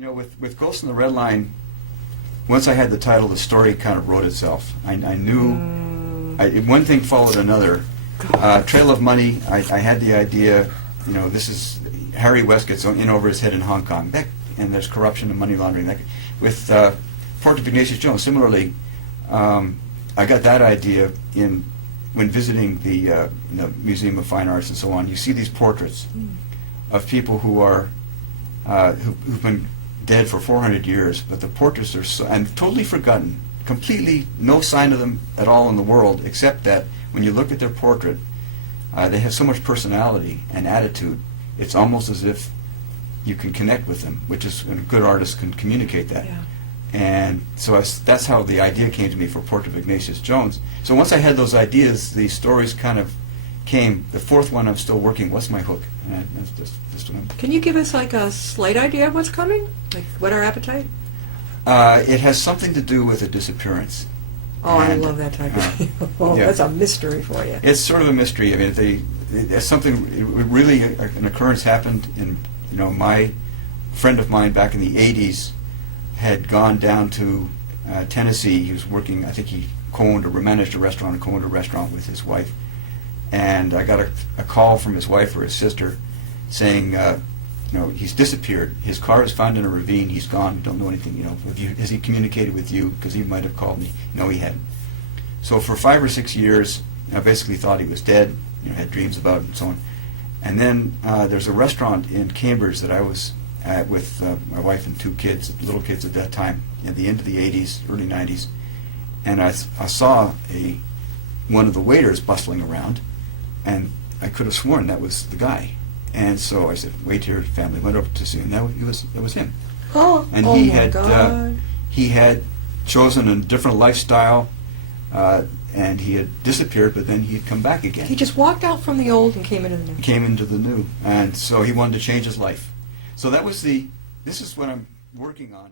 You know, with Ghost in the Red Line, once I had the title, the story kind of wrote itself. I knew one thing followed another. Trail of Money, I had the idea, you know, this is, Harry West gets in over his head in Hong Kong, and there's corruption and money laundering. With Portrait of Ignatius Jones, similarly, I got that idea when visiting the Museum of Fine Arts and so on. You see these portraits of people who are who've been dead for 400 years, but the portraits are so, and totally forgotten, completely no sign of them at all in the world, except that when you look at their portrait, they have so much personality and attitude. It's almost as if you can connect with them, which is, a good artist can communicate that. Yeah. And so that's how the idea came to me for Portrait of Ignatius Jones. So once I had those ideas, the stories kind of came. The fourth one I'm still working. What's my hook? And that's just what I'm. Can you give us like a slight idea of what's coming? Like, what our appetite? It has something to do with a disappearance. Oh, I And, love that type of thing. Oh, yeah. that's a mystery for you. It's sort of a mystery. I mean, it's something. Really, an occurrence happened in. You know, my friend of mine back in the '80s had gone down to Tennessee. He was working. I think he managed a restaurant and co-owned a restaurant with his wife. And I got a call from his wife or his sister saying, you know, he's disappeared. His car is found in a ravine. He's gone. We don't know anything. You know, has he communicated with you? Because he might have called me. No, he hadn't. So for 5 or 6 years, I basically thought he was dead. You know, had dreams about it and so on. And then there's a restaurant in Cambridge that I was at with my wife and 2 kids, little kids at that time, at the end of the '80s, early '90s, and I saw one of the waiters bustling around, and I could have sworn that was the guy. And so I said, "Wait here, family." Went over to see him. It was him. Oh, And oh he my had God. he had chosen a different lifestyle, and he had disappeared, but then he'd come back again. He just walked out from the old and came into the new. Came into the new, and so he wanted to change his life. So that was this is what I'm working on.